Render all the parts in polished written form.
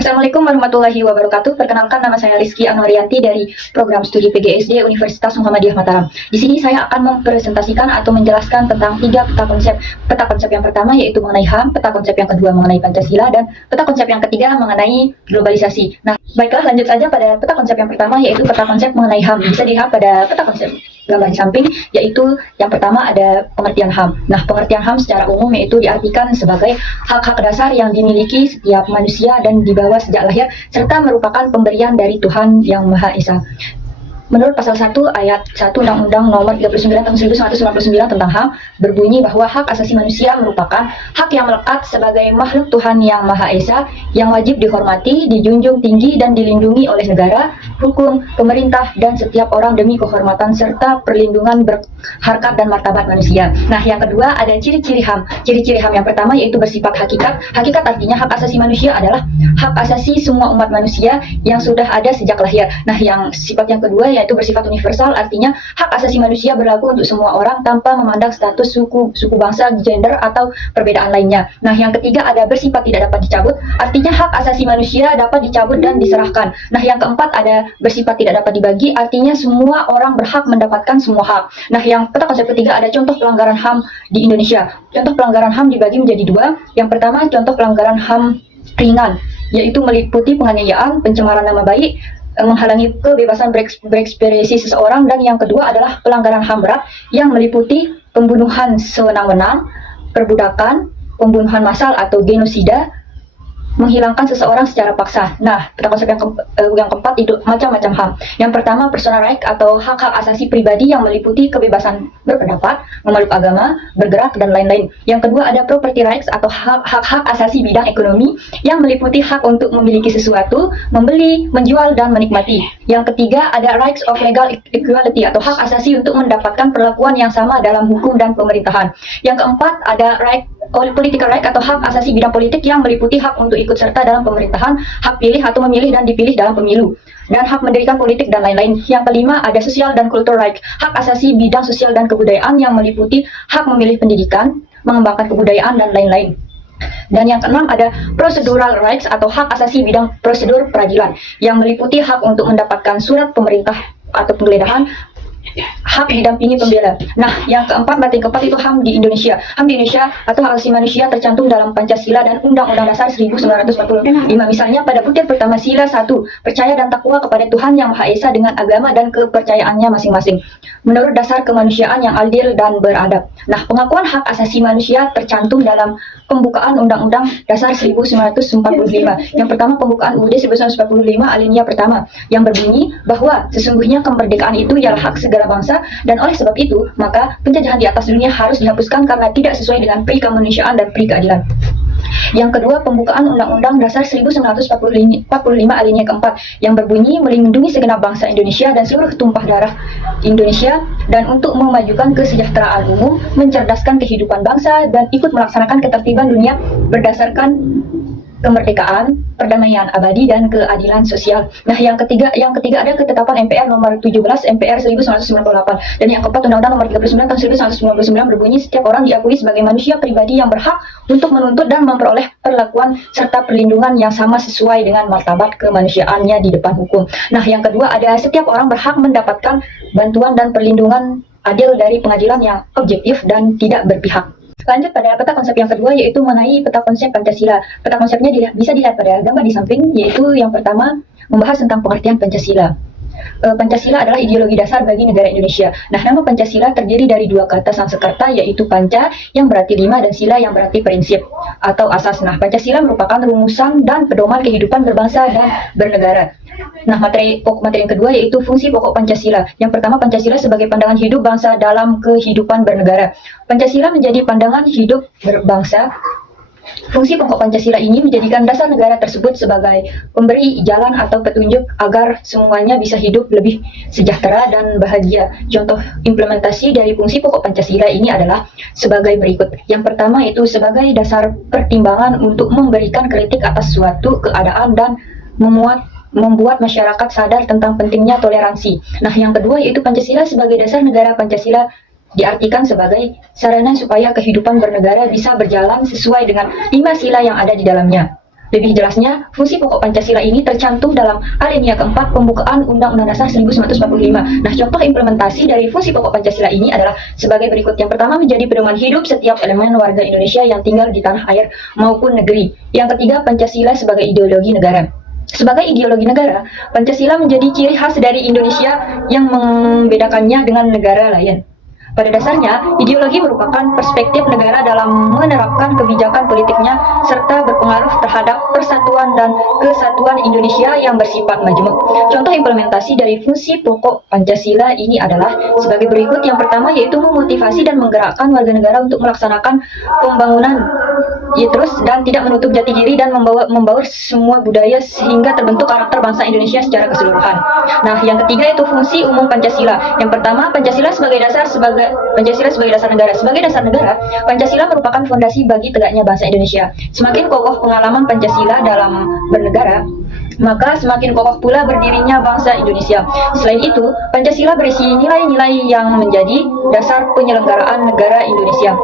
Assalamualaikum warahmatullahi wabarakatuh. Perkenalkan, nama saya Rizky Anwarianti dari program studi PGSD Universitas Muhammadiyah Mataram. Di sini saya akan mempresentasikan atau menjelaskan tentang 3 peta konsep. Peta konsep yang pertama yaitu mengenai HAM, peta konsep yang kedua mengenai Pancasila, dan peta konsep yang ketiga mengenai globalisasi. Nah, baiklah, lanjut saja pada peta konsep yang pertama yaitu peta konsep mengenai HAM. Bisa dilihat pada peta konsep gambar di samping, yaitu yang pertama ada pengertian HAM. Nah, pengertian HAM secara umum yaitu diartikan sebagai hak-hak dasar yang dimiliki setiap manusia dan dibawa sejak lahir, serta merupakan pemberian dari Tuhan Yang Maha Esa. Menurut pasal 1 ayat 1 Undang-Undang Nomor 39 Tahun 1999 tentang HAM berbunyi bahwa hak asasi manusia merupakan hak yang melekat sebagai makhluk Tuhan Yang Maha Esa yang wajib dihormati, dijunjung tinggi dan dilindungi oleh negara, hukum, pemerintah, dan setiap orang demi kehormatan serta perlindungan berharkat dan martabat manusia. Nah, yang kedua ada ciri-ciri HAM. Ciri-ciri HAM yang pertama yaitu bersifat hakikat. Hakikat artinya hak asasi manusia adalah hak asasi semua umat manusia yang sudah ada sejak lahir. Nah, yang sifat yang kedua yaitu bersifat universal, artinya hak asasi manusia berlaku untuk semua orang tanpa memandang status suku bangsa, gender, atau perbedaan lainnya. Nah, yang ketiga ada bersifat tidak dapat dicabut, artinya hak asasi manusia dapat dicabut dan diserahkan. Nah, yang keempat ada bersifat tidak dapat dibagi, artinya semua orang berhak mendapatkan semua hak. Nah, yang peta konsep ketiga ada contoh pelanggaran HAM di Indonesia. Contoh pelanggaran HAM dibagi menjadi 2. Yang pertama contoh pelanggaran HAM ringan, yaitu meliputi penganiayaan, pencemaran nama baik, menghalangi kebebasan berekspresi seseorang, dan yang kedua adalah pelanggaran HAM berat yang meliputi pembunuhan sewenang-wenang, perbudakan, pembunuhan massal atau genosida, menghilangkan seseorang secara paksa. Nah, peta konsep yang keempat itu macam-macam HAM. Yang pertama personal right atau hak-hak asasi pribadi yang meliputi kebebasan berpendapat, memeluk agama, bergerak, dan lain-lain. Yang kedua ada property rights atau hak-hak asasi bidang ekonomi yang meliputi hak untuk memiliki sesuatu, membeli, menjual, dan menikmati. Yang ketiga ada rights of legal equality atau hak asasi untuk mendapatkan perlakuan yang sama dalam hukum dan pemerintahan. Yang keempat ada political right atau hak asasi bidang politik yang meliputi hak untuk ikut serta dalam pemerintahan, hak pilih atau memilih dan dipilih dalam pemilu, dan hak mendirikan politik dan lain-lain. Yang kelima ada social dan cultural right, hak asasi bidang sosial dan kebudayaan yang meliputi hak memilih pendidikan, mengembangkan kebudayaan, dan lain-lain. Dan yang keenam ada procedural rights atau hak asasi bidang prosedur peradilan yang meliputi hak untuk mendapatkan surat pemerintah atau penggeledahan, hak didampingi pembela. Nah, yang keempat, batin keempat itu HAM di Indonesia. HAM di Indonesia atau hak asasi manusia tercantum dalam Pancasila dan Undang-Undang Dasar 1945. Misalnya pada butir pertama sila 1, percaya dan takwa kepada Tuhan Yang Maha Esa dengan agama dan kepercayaannya masing-masing, menurut dasar kemanusiaan yang adil dan beradab. Nah, pengakuan hak asasi manusia tercantum dalam pembukaan Undang-Undang Dasar 1945. Yang pertama pembukaan UUD 1945 alinea pertama yang berbunyi bahwa sesungguhnya kemerdekaan itu ialah hak segala bangsa, dan oleh sebab itu maka penjajahan di atas dunia harus dihapuskan karena tidak sesuai dengan pri kemanusiaan dan pri keadilan. Yang kedua pembukaan Undang-Undang Dasar 1945 alinea keempat yang berbunyi melindungi segenap bangsa Indonesia dan seluruh tumpah darah Indonesia, dan untuk memajukan kesejahteraan umum, mencerdaskan kehidupan bangsa, dan ikut melaksanakan ketertiban dunia berdasarkan kemerdekaan, perdamaian abadi, dan keadilan sosial. Nah, yang ketiga ada ketetapan MPR nomor 17 MPR 1998, dan yang keempat Undang-Undang nomor 39 tahun 1999 berbunyi setiap orang diakui sebagai manusia pribadi yang berhak untuk menuntut dan memperoleh perlakuan serta perlindungan yang sama sesuai dengan martabat kemanusiaannya di depan hukum. Nah, yang kedua ada setiap orang berhak mendapatkan bantuan dan perlindungan adil dari pengadilan yang objektif dan tidak berpihak. Lanjut pada peta konsep yang kedua yaitu mengenai peta konsep Pancasila. Peta konsepnya bisa dilihat pada gambar di samping, yaitu yang pertama membahas tentang pengertian Pancasila. Pancasila adalah ideologi dasar bagi negara Indonesia. Nah, nama Pancasila terdiri dari 2 kata Sanskerta yaitu panca yang berarti 5 dan sila yang berarti prinsip atau asas. Nah, Pancasila merupakan rumusan dan pedoman kehidupan berbangsa dan bernegara. Nah, materi yang kedua yaitu fungsi pokok Pancasila. Yang pertama, Pancasila sebagai pandangan hidup bangsa dalam kehidupan bernegara. Pancasila menjadi pandangan hidup berbangsa. Fungsi pokok Pancasila ini menjadikan dasar negara tersebut sebagai pemberi jalan atau petunjuk agar semuanya bisa hidup lebih sejahtera dan bahagia. Contoh implementasi dari fungsi pokok Pancasila ini adalah sebagai berikut. Yang pertama itu sebagai dasar pertimbangan untuk memberikan kritik atas suatu keadaan dan membuat masyarakat sadar tentang pentingnya toleransi. Nah, yang kedua yaitu Pancasila sebagai dasar negara. Pancasila diartikan sebagai sarana supaya kehidupan bernegara bisa berjalan sesuai dengan 5 sila yang ada di dalamnya. Lebih jelasnya, fungsi pokok Pancasila ini tercantum dalam alinea keempat pembukaan Undang-Undang Dasar 1945. Nah, contoh implementasi dari fungsi pokok Pancasila ini adalah sebagai berikut. Yang pertama, menjadi pedoman hidup setiap elemen warga Indonesia yang tinggal di tanah air maupun negeri. Yang ketiga, Pancasila sebagai ideologi negara. Sebagai ideologi negara, Pancasila menjadi ciri khas dari Indonesia yang membedakannya dengan negara lain. Pada dasarnya, ideologi merupakan perspektif negara dalam menerapkan kebijakan politiknya serta berpengaruh terhadap persatuan dan kesatuan Indonesia yang bersifat majemuk. Contoh implementasi dari fungsi pokok Pancasila ini adalah sebagai berikut. Yang pertama yaitu memotivasi dan menggerakkan warga negara untuk melaksanakan pembangunan terus dan tidak menutup jati diri dan membaur semua budaya sehingga terbentuk karakter bangsa Indonesia secara keseluruhan. Nah, yang ketiga itu fungsi umum Pancasila. Yang pertama, Pancasila sebagai dasar negara. Sebagai dasar negara, Pancasila merupakan fondasi bagi tegaknya bangsa Indonesia. Semakin kokoh pengalaman Pancasila dalam bernegara, maka semakin kokoh pula berdirinya bangsa Indonesia. Selain itu, Pancasila berisi nilai-nilai yang menjadi dasar penyelenggaraan negara Indonesia.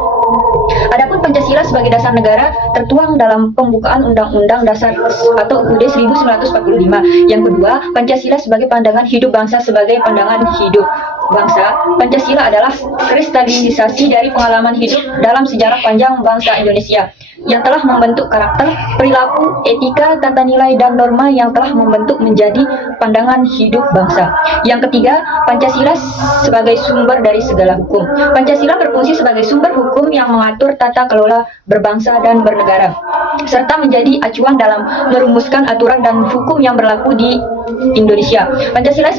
Adapun Pancasila sebagai dasar negara tertuang dalam pembukaan Undang-Undang Dasar atau UUD 1945. Yang kedua, Pancasila sebagai pandangan hidup bangsa. Sebagai pandangan hidup bangsa, Pancasila adalah kristalisasi dari pengalaman hidup dalam sejarah panjang bangsa Indonesia yang telah membentuk karakter, perilaku, etika, tata nilai, dan norma yang telah membentuk menjadi pandangan hidup bangsa. Yang ketiga, Pancasila sebagai sumber dari segala hukum. Pancasila berfungsi sebagai sumber hukum yang mengatur tata kelola berbangsa dan bernegara, serta menjadi acuan dalam merumuskan aturan dan hukum yang berlaku di Indonesia. Pancasila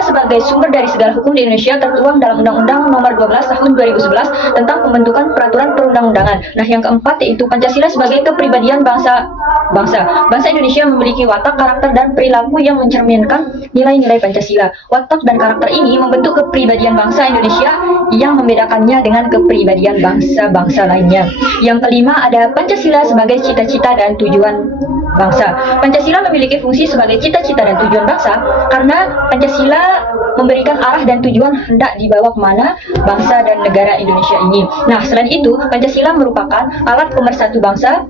sebagai sumber dari segala hukum di Indonesia tertuang dalam Undang-Undang Nomor 12 Tahun 2011 tentang pembentukan peraturan perundang-undangan. Nah, yang keempat yaitu Pancasila sebagai kepribadian bangsa. Bangsa Indonesia memiliki watak, karakter, dan perilaku yang mencerminkan nilai-nilai Pancasila. Watak dan karakter ini membentuk kepribadian bangsa Indonesia yang membedakannya dengan kepribadian bangsa-bangsa lainnya. Yang kelima ada Pancasila sebagai cita-cita dan tujuan bangsa. Pancasila memiliki fungsi sebagai cita-cita dan tujuan bangsa karena Pancasila memberikan arah dan tujuan hendak dibawa kemana bangsa dan negara Indonesia ini. Nah, selain itu, Pancasila merupakan alat pemersatu bangsa.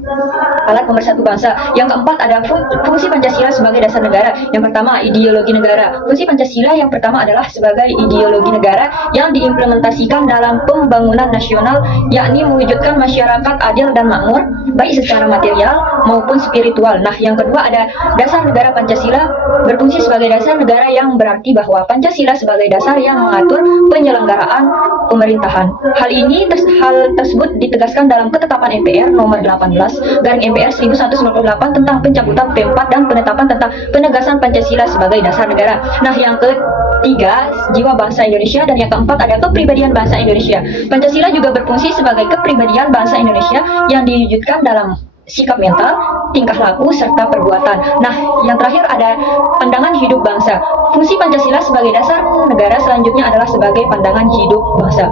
Yang keempat ada fungsi Pancasila sebagai dasar negara. Yang pertama, ideologi negara. Fungsi Pancasila yang pertama adalah sebagai ideologi negara yang diimplementasikan dalam pembangunan nasional, yakni mewujudkan masyarakat adil dan makmur, baik secara material maupun spiritual. Nah, yang kedua ada dasar negara. Pancasila berfungsi sebagai dasar negara yang berarti bahwa Pancasila sebagai dasar yang mengatur penyelenggaraan pemerintahan. Hal tersebut ditegaskan dalam Ketetapan MPR Nomor 18/MPR 1198 tentang pencabutan P4 dan penetapan tentang penegasan Pancasila sebagai dasar negara. Nah, yang ketiga, jiwa bangsa Indonesia, dan yang keempat ada kepribadian bangsa Indonesia. Pancasila juga berfungsi sebagai kepribadian bangsa Indonesia yang diwujudkan dalam sikap mental, tingkah laku, serta perbuatan. Nah, yang terakhir ada pandangan hidup bangsa. Fungsi Pancasila sebagai dasar negara selanjutnya adalah sebagai pandangan hidup bangsa.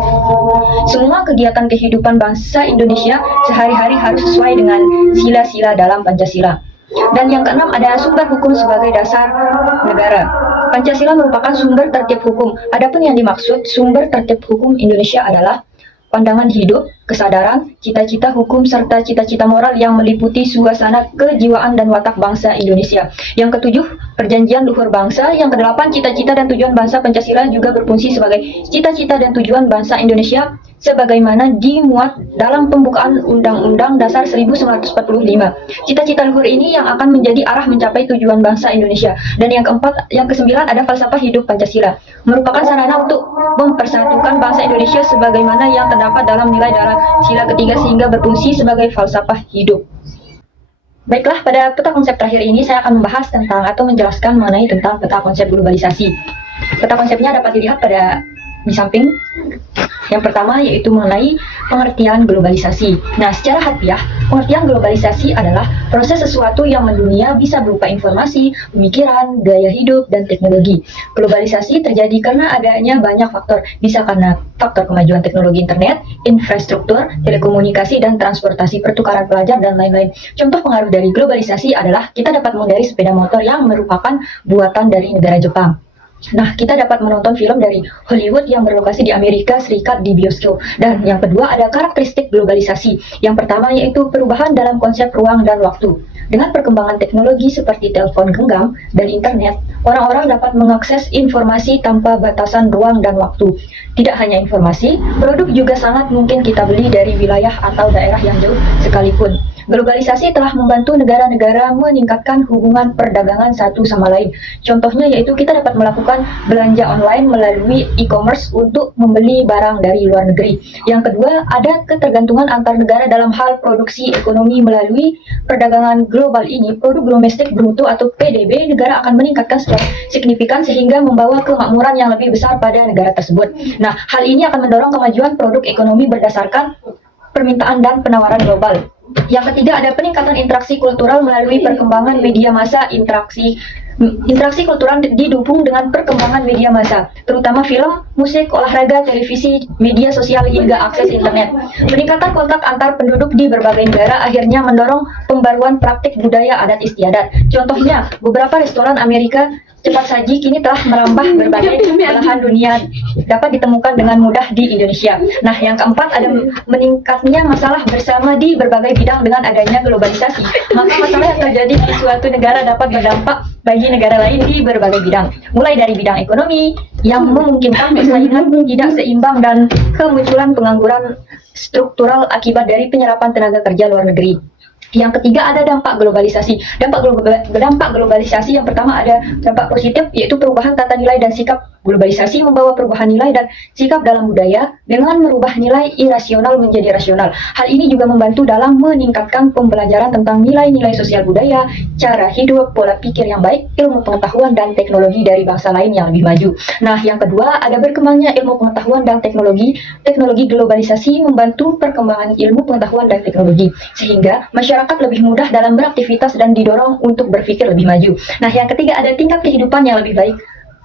Semua kegiatan kehidupan bangsa Indonesia sehari-hari harus sesuai dengan sila-sila dalam Pancasila. Dan yang keenam ada sumber hukum sebagai dasar negara. Pancasila merupakan sumber tertib hukum. Adapun yang dimaksud sumber tertib hukum Indonesia adalah pandangan hidup, kesadaran, cita-cita hukum, serta cita-cita moral yang meliputi suasana kejiwaan dan watak bangsa Indonesia. Yang ketujuh, perjanjian luhur bangsa. Yang kedelapan, cita-cita dan tujuan bangsa. Pancasila juga berfungsi sebagai cita-cita dan tujuan bangsa Indonesia sebagaimana dimuat dalam pembukaan Undang-Undang Dasar 1945. Cita-cita luhur ini yang akan menjadi arah mencapai tujuan bangsa Indonesia. Dan yang kesembilan ada falsafah hidup Pancasila, merupakan sarana untuk mempersatukan bangsa Indonesia sebagaimana yang terdapat dalam nilai dalam sila ketiga sehingga berfungsi sebagai falsafah hidup. Baiklah, pada peta konsep terakhir ini saya akan membahas tentang atau menjelaskan mengenai tentang peta konsep globalisasi. Peta konsepnya dapat dilihat di samping. Yang pertama yaitu mengenai pengertian globalisasi. Nah, secara harfiah, pengertian globalisasi adalah proses sesuatu yang mendunia bisa berupa informasi, pemikiran, gaya hidup, dan teknologi. Globalisasi terjadi karena adanya banyak faktor, bisa karena faktor kemajuan teknologi internet, infrastruktur, telekomunikasi, dan transportasi, pertukaran pelajar, dan lain-lain. Contoh pengaruh dari globalisasi adalah kita dapat mengendarai sepeda motor yang merupakan buatan dari negara Jepang. Nah, kita dapat menonton film dari Hollywood yang berlokasi di Amerika Serikat di bioskop. Dan yang kedua ada karakteristik globalisasi. Yang pertama yaitu perubahan dalam konsep ruang dan waktu. Dengan perkembangan teknologi seperti telepon genggam dan internet, orang-orang dapat mengakses informasi tanpa batasan ruang dan waktu. Tidak hanya informasi, produk juga sangat mungkin kita beli dari wilayah atau daerah yang jauh sekalipun. Globalisasi telah membantu negara-negara meningkatkan hubungan perdagangan satu sama lain. Contohnya yaitu kita dapat melakukan belanja online melalui e-commerce untuk membeli barang dari luar negeri. Yang kedua, ada ketergantungan antar negara dalam hal produksi ekonomi melalui perdagangan global ini. Produk domestik bruto atau PDB negara akan meningkatkan secara signifikan sehingga membawa kemakmuran yang lebih besar pada negara tersebut. Nah, hal ini akan mendorong kemajuan produk ekonomi berdasarkan permintaan dan penawaran global. Yang ketiga, ada peningkatan interaksi kultural melalui perkembangan media massa. Interaksi kultural didukung dengan perkembangan media massa, terutama film, musik, olahraga, televisi, media sosial, hingga akses internet. Peningkatan kontak antar penduduk di berbagai negara akhirnya mendorong pembaruan praktik budaya adat istiadat. Contohnya, beberapa restoran Amerika cepat saji kini telah merambah berbagai belahan dunia, dapat ditemukan dengan mudah di Indonesia. Nah, yang keempat, ada meningkatnya masalah bersama di berbagai bidang dengan adanya globalisasi. Maka masalah yang terjadi di suatu negara dapat berdampak bagi negara lain di berbagai bidang, mulai dari bidang ekonomi yang memungkinkan persaingan tidak seimbang dan kemunculan pengangguran struktural akibat dari penyerapan tenaga kerja luar negeri. Yang ketiga, ada dampak globalisasi. Dampak globalisasi yang pertama ada dampak positif, yaitu perubahan tata nilai dan sikap. Globalisasi membawa perubahan nilai dan sikap dalam budaya dengan merubah nilai irasional menjadi rasional. Hal ini juga membantu dalam meningkatkan pembelajaran tentang nilai-nilai sosial budaya, cara hidup, pola pikir yang baik, ilmu pengetahuan dan teknologi dari bangsa lain yang lebih maju. Nah, yang kedua, ada berkembangnya ilmu pengetahuan dan teknologi. Teknologi globalisasi membantu perkembangan ilmu pengetahuan dan teknologi, sehingga masyarakat lebih mudah dalam beraktivitas dan didorong untuk berpikir lebih maju. Nah, yang ketiga, ada tingkat kehidupan yang lebih baik.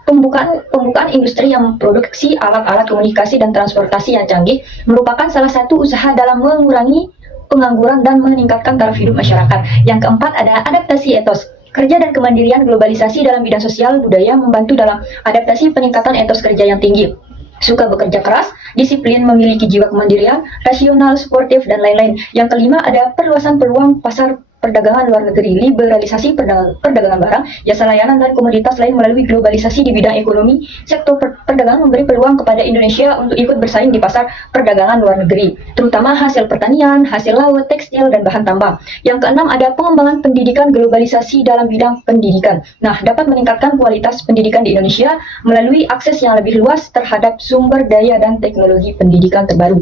Pembukaan industri yang memproduksi alat-alat komunikasi dan transportasi yang canggih merupakan salah satu usaha dalam mengurangi pengangguran dan meningkatkan taraf hidup masyarakat. Yang keempat, ada adaptasi etos. Kerja dan kemandirian globalisasi dalam bidang sosial budaya membantu dalam adaptasi peningkatan etos kerja yang tinggi. Suka bekerja keras, disiplin, memiliki jiwa kemandirian, rasional, sportif, dan lain-lain. Yang kelima, ada perluasan peluang pasar perdagangan luar negeri, liberalisasi perdagangan barang, jasa layanan, dan komoditas lain melalui globalisasi di bidang ekonomi. Sektor perdagangan memberi peluang kepada Indonesia untuk ikut bersaing di pasar perdagangan luar negeri, terutama hasil pertanian, hasil laut, tekstil, dan bahan tambang. Yang keenam, ada pengembangan pendidikan globalisasi dalam bidang pendidikan. Nah, dapat meningkatkan kualitas pendidikan di Indonesia melalui akses yang lebih luas terhadap sumber daya dan teknologi pendidikan terbaru.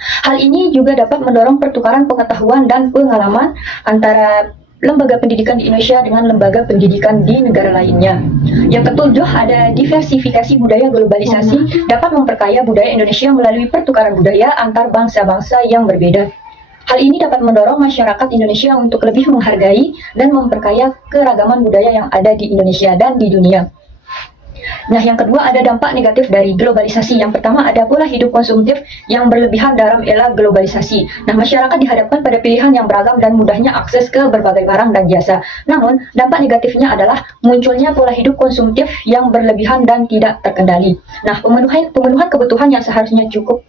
Hal ini juga dapat mendorong pertukaran pengetahuan dan pengalaman antara lembaga pendidikan di Indonesia dengan lembaga pendidikan di negara lainnya. Yang ketujuh, ada diversifikasi budaya globalisasi dapat memperkaya budaya Indonesia melalui pertukaran budaya antar bangsa-bangsa yang berbeda. Hal ini dapat mendorong masyarakat Indonesia untuk lebih menghargai dan memperkaya keragaman budaya yang ada di Indonesia dan di dunia. Nah, yang kedua, ada dampak negatif dari globalisasi. Yang pertama, ada pola hidup konsumtif yang berlebihan dalam era globalisasi. Nah, masyarakat dihadapkan pada pilihan yang beragam dan mudahnya akses ke berbagai barang dan jasa. Namun, dampak negatifnya adalah munculnya pola hidup konsumtif yang berlebihan dan tidak terkendali. Nah, pemenuhan kebutuhan yang seharusnya cukup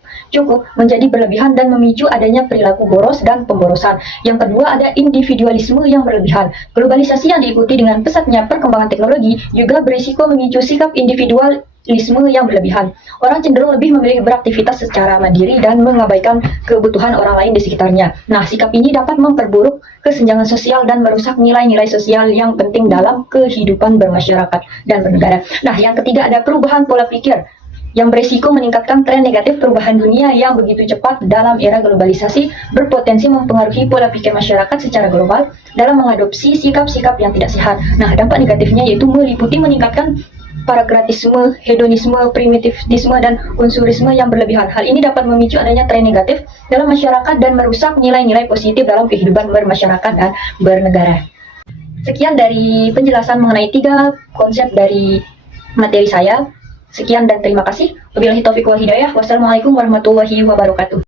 menjadi berlebihan dan memicu adanya perilaku boros dan pemborosan. Yang kedua, ada individualisme yang berlebihan. Globalisasi yang diikuti dengan pesatnya perkembangan teknologi juga berisiko memicu sikap individualisme yang berlebihan. Orang cenderung lebih memilih beraktivitas secara mandiri dan mengabaikan kebutuhan orang lain di sekitarnya. Nah, sikap ini dapat memperburuk kesenjangan sosial dan merusak nilai-nilai sosial yang penting dalam kehidupan bermasyarakat dan bernegara. Nah, yang ketiga, ada perubahan pola pikir yang beresiko meningkatkan tren negatif perubahan dunia yang begitu cepat dalam era globalisasi, berpotensi mempengaruhi pola pikir masyarakat secara global dalam mengadopsi sikap-sikap yang tidak sehat. Nah, dampak negatifnya yaitu meliputi meningkatkan pragmatisme, hedonisme, primitivisme, dan konsumerisme yang berlebihan. Hal ini dapat memicu adanya tren negatif dalam masyarakat dan merusak nilai-nilai positif dalam kehidupan bermasyarakat dan bernegara. Sekian dari penjelasan mengenai 3 konsep dari materi saya. Sekian dan terima kasih. Wabillahi taufiq wal hidayah. Wassalamualaikum warahmatullahi wabarakatuh.